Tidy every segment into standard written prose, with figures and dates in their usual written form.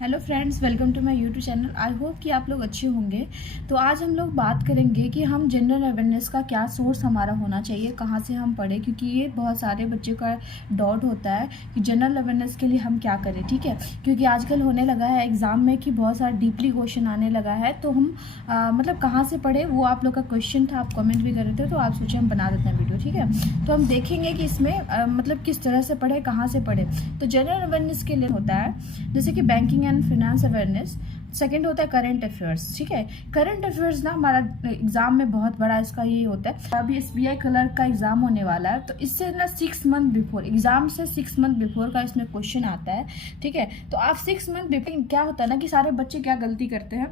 Hello friends, welcome to my YouTube channel. I hope कि आप लोग अच्छे होंगे। तो आज हम लोग बात करेंगे कि हम जनरल अवेयरनेस का क्या सोर्स हमारा होना चाहिए, कहाँ से हम पढ़ें, क्योंकि ये बहुत सारे बच्चों का डाउट होता है कि जनरल अवेयरनेस के लिए हम क्या करें। ठीक है, क्योंकि आजकल होने लगा है एग्ज़ाम में कि बहुत सारा डीपली क्वेश्चन आने लगा है। तो हम मतलब कहाँ से पढ़े, वो आप लोग का क्वेश्चन था, आप कमेंट भी कर रहे थे, तो आप सोचे हम बना देते हैं वीडियो। ठीक है, तो हम देखेंगे कि इसमें मतलब किस तरह से पढ़े, कहाँ से पढ़े। तो जनरल अवेयरनेस के लिए होता है जैसे कि banking and finance awareness. Second होता है करंट अफेयर्स। ठीक है, करंट अफेयर्स ना हमारा एग्जाम में बहुत बड़ा इसका ये होता है। अभी एसबीआई क्लर्क का एग्जाम होने वाला है, तो इससे ना 6 मंथ बिफोर एग्जाम से 6 मंथ बिफोर का इसमें क्वेश्चन आता है। ठीक है, तो आप 6 मंथ बिफोर क्या होता है ना कि सारे बच्चे क्या गलती करते हैं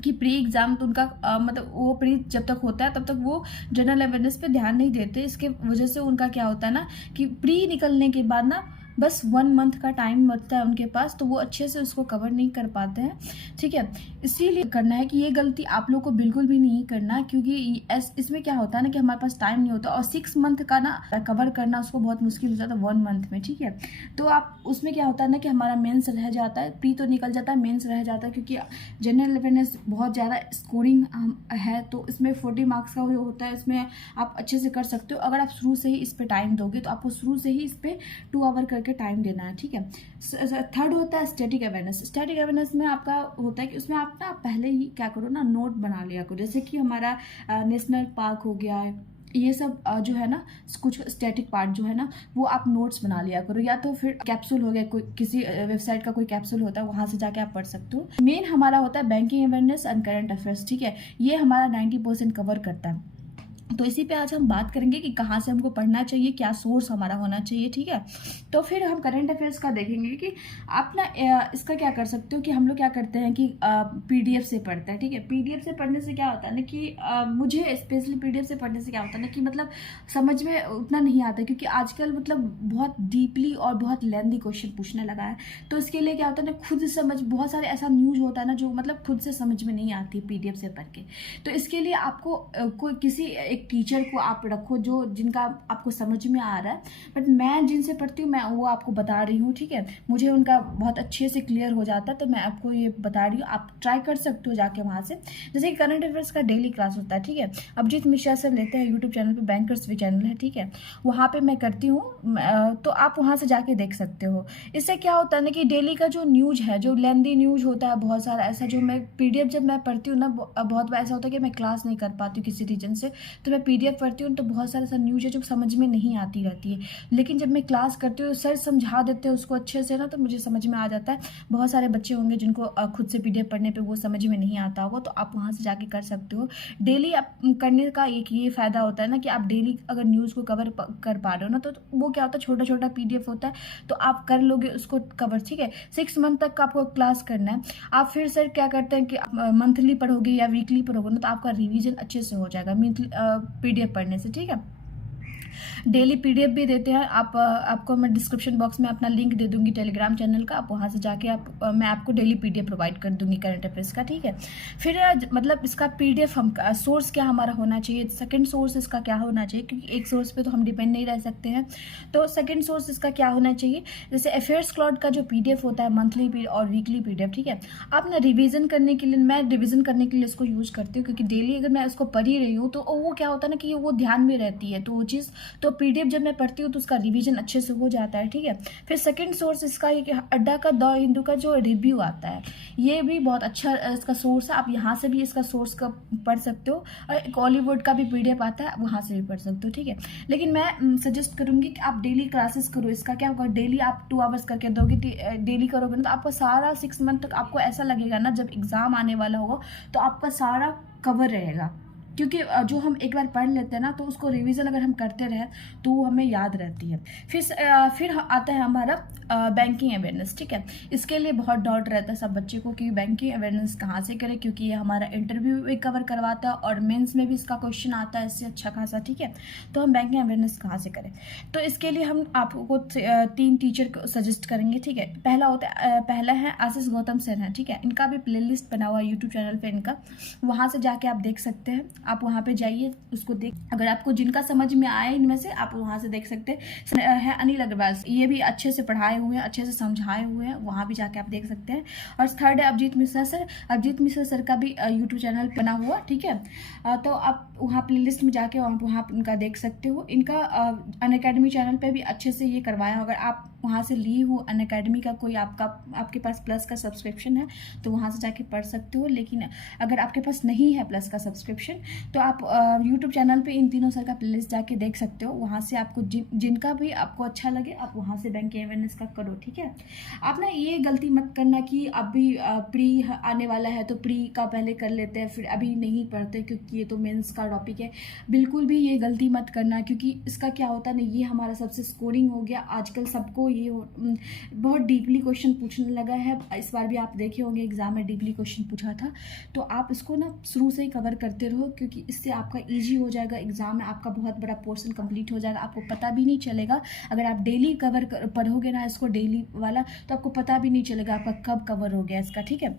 कि प्री एग्जाम तो उनका मतलब वो प्री जब तक होता है तब तक वो जनरल अवेयरनेस पे ध्यान नहीं देते। इसके वजह से उनका क्या होता है ना कि प्री निकलने के बाद ना बस 1 मंथ का टाइम बचता है उनके पास, तो वो अच्छे से उसको कवर नहीं कर पाते हैं। ठीक है, इसीलिए करना है कि ये गलती आप लोग को बिल्कुल भी नहीं करना, क्योंकि इसमें क्या होता है ना कि हमारे पास टाइम नहीं होता और 6 मंथ का ना कवर करना उसको बहुत मुश्किल हो जाता है 1 मंथ में। ठीक है, तो आप उसमें क्या होता है ना कि हमारा मेंस रह जाता है, प्री तो निकल जाता है, मेंस रह जाता है, क्योंकि जनरल अवेयरनेस बहुत ज़्यादा स्कोरिंग है। तो इसमें 40 मार्क्स का जो होता है, इसमें आप अच्छे से कर सकते हो अगर आप शुरू से ही इस पर टाइम दोगे। तो आपको शुरू से ही इस पर 2 आवर करके टाइम देना है। ठीक है, थर्ड होता है स्टैटिक अवेयरनेस। स्टैटिक अवेयरनेस में आपका होता है कि उसमें आप ना पहले ही क्या करो ना, नोट बना लिया करो। जैसे कि हमारा नेशनल पार्क हो गया है, ये सब जो है ना कुछ स्टैटिक पार्ट जो है ना वो आप नोट्स बना लिया करो, या तो फिर कैप्सूल हो गया, कोई किसी वेबसाइट का कोई कैप्सूल होता है, वहां से जाके आप पढ़ सकते हो। मेन हमारा होता है banking awareness and current affairs. ठीक है, ये हमारा 90% कवर करता है। तो इसी पे आज हम बात करेंगे कि कहाँ से हमको पढ़ना चाहिए, क्या सोर्स हमारा होना चाहिए। ठीक है, तो फिर हम करंट अफेयर्स का देखेंगे कि आप ना इसका क्या कर सकते हो कि हम लोग क्या करते हैं कि पीडीएफ से पढ़ते हैं। ठीक है, पीडीएफ से पढ़ने से क्या होता है ना कि मुझे स्पेशली पीडीएफ से पढ़ने से क्या होता है ना कि मतलब समझ में उतना नहीं आता, क्योंकि आजकल मतलब बहुत डीपली और बहुत लेंथी क्वेश्चन पूछने लगा है। तो इसके लिए क्या होता है ना, खुद समझ, बहुत सारे ऐसा न्यूज होता है ना जो मतलब खुद से समझ में नहीं आती पीडीएफ से पढ़ के। तो इसके लिए आपको कोई किसी एक टीचर को आप रखो जो जिनका आपको समझ में आ रहा है। बट मैं जिनसे पढ़ती हूँ मैं वो आपको बता रही हूँ। ठीक है, मुझे उनका बहुत अच्छे से क्लियर हो जाता है, तो मैं आपको ये बता रही हूँ, आप ट्राई कर सकते हो जाके वहाँ से। जैसे कि करंट अफेयर्स का डेली क्लास होता है। ठीक है, अभिजीत मिश्रा सर लेते हैं यूट्यूब चैनल पे, बैंकर्स भी चैनल है। ठीक है, वहाँ पे मैं करती हूँ, तो आप वहाँ से जाके देख सकते हो। इससे क्या होता है ना कि डेली का जो न्यूज है, जो लेंदी न्यूज होता है बहुत सारा ऐसा, जो मैं पीडीएफ जब मैं पढ़ती हूँ ना, बहुत बार ऐसा होता है कि मैं क्लास नहीं कर पाती हूँ किसी रीजन से, तो मैं पीडीएफ पढ़ती हूँ तो बहुत सारा ऐसा न्यूज है जो समझ में नहीं आती रहती है। लेकिन जब मैं क्लास करती हूँ, सर समझा देते हैं उसको अच्छे से ना, तो मुझे समझ में आ जाता है। बहुत सारे बच्चे होंगे जिनको खुद से पीडीएफ पढ़ने पे वो समझ में नहीं आता होगा, तो आप वहाँ से जाके कर सकते हो। डेली आप करने का एक ये फ़ायदा होता है ना कि आप डेली अगर न्यूज़ को कवर कर पा रहे हो ना, तो वो क्या होता है, छोटा छोटा पीडीएफ होता है, तो आप कर लोगे उसको कवर। ठीक है, 6 मंथ तक का आपको क्लास करना है। आप फिर सर क्या करते हैं कि मंथली पढ़ोगे या वीकली पढ़ोगे ना, तो आपका रिवीजन अच्छे से हो जाएगा पीडीएफ पढ़ने से। ठीक है, डेली पीडीएफ भी देते हैं आप, आपको मैं डिस्क्रिप्शन बॉक्स में अपना लिंक दे दूंगी टेलीग्राम चैनल का, आप वहाँ से जाके मैं आपको डेली पीडीएफ प्रोवाइड कर दूंगी करंट अफेयर्स का। ठीक है, फिर मतलब इसका पीडीएफ हम सोर्स क्या हमारा होना चाहिए, सेकंड सोर्स इसका क्या होना चाहिए, क्योंकि एक सोर्स पे तो हम डिपेंड नहीं रह सकते हैं। तो सेकंड सोर्स इसका क्या होना चाहिए, जैसे अफेयर्स क्लाउड का जो पीडीएफ होता है, मंथली और वीकली पीडीएफ। ठीक है, आप ना रिविजन करने के लिए, मैं रिविजन करने के लिए इसको यूज करती हूँ, क्योंकि डेली अगर मैं इसको पढ़ ही रही हूँ तो वो क्या होता है ना कि वो ध्यान में रहती है, तो वो चीज़, तो पीडीएफ जब मैं पढ़ती हूँ तो उसका रिवीजन अच्छे से हो जाता है। ठीक है, फिर सेकंड सोर्स इसका अड्डा का द हिंदू का जो रिव्यू आता है, ये भी बहुत अच्छा इसका सोर्स है। आप यहाँ से भी इसका सोर्स का पढ़ सकते हो, और एक बॉलीवुड का भी पीडीएफ आता है, वहाँ से भी पढ़ सकते हो। ठीक है, लेकिन मैं सजेस्ट करूँगी कि आप डेली क्लासेस करो। इसका क्या होगा, डेली आप 2 आवर्स करके दोगे, डेली करोगे ना, तो आपका सारा 6 मंथ तक आपको ऐसा लगेगा ना, जब एग्जाम आने वाला होगा तो आपका सारा कवर रहेगा। क्योंकि जो हम एक बार पढ़ लेते हैं ना, तो उसको रिवीजन अगर हम करते रहे तो वो हमें याद रहती है। फिर आता है हमारा बैंकिंग अवेयरनेस। ठीक है, इसके लिए बहुत डाउट रहता है सब बच्चे को कि बैंकिंग अवेयरनेस कहाँ से करें, क्योंकि ये हमारा इंटरव्यू भी कवर करवाता है और मेंस में भी इसका क्वेश्चन आता है इससे अच्छा खासा। ठीक है, तो हम बैंकिंग अवेयरनेस कहाँ से करें, तो इसके लिए हम आपको 3 टीचर को सजेस्ट करेंगे। ठीक है, पहला है आशीष गौतम सर हैं। ठीक है, इनका भी प्ले लिस्ट बना हुआ है यूट्यूब चैनल पर इनका, वहाँ से जाके आप देख सकते हैं। आप वहाँ पे जाइए, उसको देख, अगर आपको जिनका समझ में आए इनमें से आप वहाँ से देख सकते हैं। है अनिल अग्रवाल, ये भी अच्छे से पढ़ाए हुए हैं, अच्छे से समझाए हुए हैं, वहाँ भी जाके आप देख सकते हैं। और थर्ड है अभिजीत मिश्रा सर। अभिजीत मिश्रा सर का भी यूट्यूब चैनल बना हुआ, ठीक है। तो आप वहाँ प्लेलिस्ट में जाके वहाँ उनका देख सकते हो। इनका अनअकैडमी चैनल पे भी अच्छे से ये करवाया। अगर आप वहाँ से ली हो अनअकैडमी का कोई आपके पास प्लस का सब्सक्रिप्शन है तो वहाँ से जाके पढ़ सकते हो। लेकिन अगर आपके पास नहीं है प्लस का सब्सक्रिप्शन तो आप यूट्यूब चैनल पे इन तीनों सर का प्लेलिस्ट जाके देख सकते हो। वहाँ से आपको जिनका भी आपको अच्छा लगे आप वहाँ से बैंकिंग अवेयरनेस का करो, ठीक है। आप ना ये गलती मत करना कि अभी प्री आने वाला है तो प्री का पहले कर लेते हैं फिर अभी नहीं पढ़ते क्योंकि ये तो मेंस का टॉपिक है। बिल्कुल भी ये गलती मत करना, क्योंकि इसका क्या होता है ना, ये हमारा सबसे स्कोरिंग हो गया। आजकल सबको ये बहुत डीपली क्वेश्चन पूछने लगा है। इस बार भी आप देखे होंगे एग्जाम में डीपली क्वेश्चन पूछा था। तो आप इसको ना शुरू से ही कवर करते रहो, क्योंकि इससे आपका ईजी हो जाएगा। एग्जाम में आपका बहुत बड़ा पोर्शन कंप्लीट हो जाएगा, आपको पता भी नहीं चलेगा। अगर आप डेली पढ़ोगे ना इसको डेली वाला, तो आपको पता भी नहीं चलेगा आपका कब कवर हो गया इसका, ठीक है।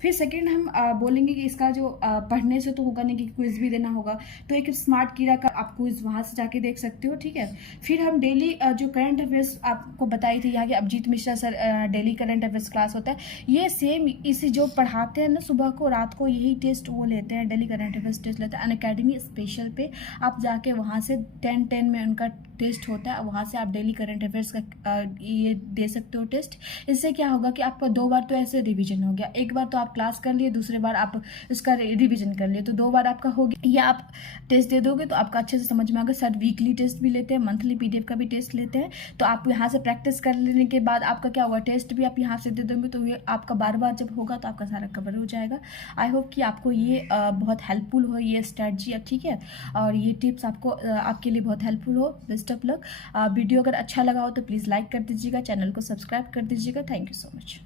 फिर सेकेंड हम बोलेंगे कि इसका जो पढ़ने से तो होगा नहीं, कि क्विज भी देना होगा। तो एक स्मार्ट कीड़ा का आप क्विज वहाँ से जाके देख सकते हो, ठीक है। फिर हम डेली जो करंट अफेयर्स आपको बताई थी यहाँ के Abhijit Mishra sir daily current affairs class होता है, ये सेम इसी जो पढ़ाते हैं ना सुबह को रात को, यही टेस्ट वो लेते हैं, डेली करंट अफेयर्स टेस्ट लेते हैं अनअकैडमी स्पेशल पे। आप जाके वहाँ से 10-10 में उनका टेस्ट होता है, वहाँ से आप डेली करंट अफेयर्स का ये दे सकते हो टेस्ट। इससे क्या होगा कि आपका 2 बार तो ऐसे रिवीजन हो गया, एक बार तो आप क्लास कर लिए, दूसरे बार आप उसका रिवीजन कर लिए, तो 2 बार आपका हो गया। या आप टेस्ट दे दोगे तो आपका अच्छे से समझ में आएगा। सर वीकली टेस्ट भी लेते हैं, मंथली PDF का भी टेस्ट लेते हैं। तो आप यहाँ से प्रैक्टिस कर लेने के बाद आपका क्या होगा, टेस्ट भी आप यहाँ से दे दोगे तो ये आपका बार बार जब होगा तो आपका सारा कवर हो जाएगा। आई होप कि आपको ये बहुत हेल्पफुल हो ये स्ट्रैटेजी, ठीक है। और ये टिप्स आपको आपके लिए बहुत हेल्पफुल हो। Best of luck. वीडियो अगर अच्छा लगा हो तो प्लीज़ लाइक कर दीजिएगा, चैनल को सब्सक्राइब कर दीजिएगा। Thank you so much.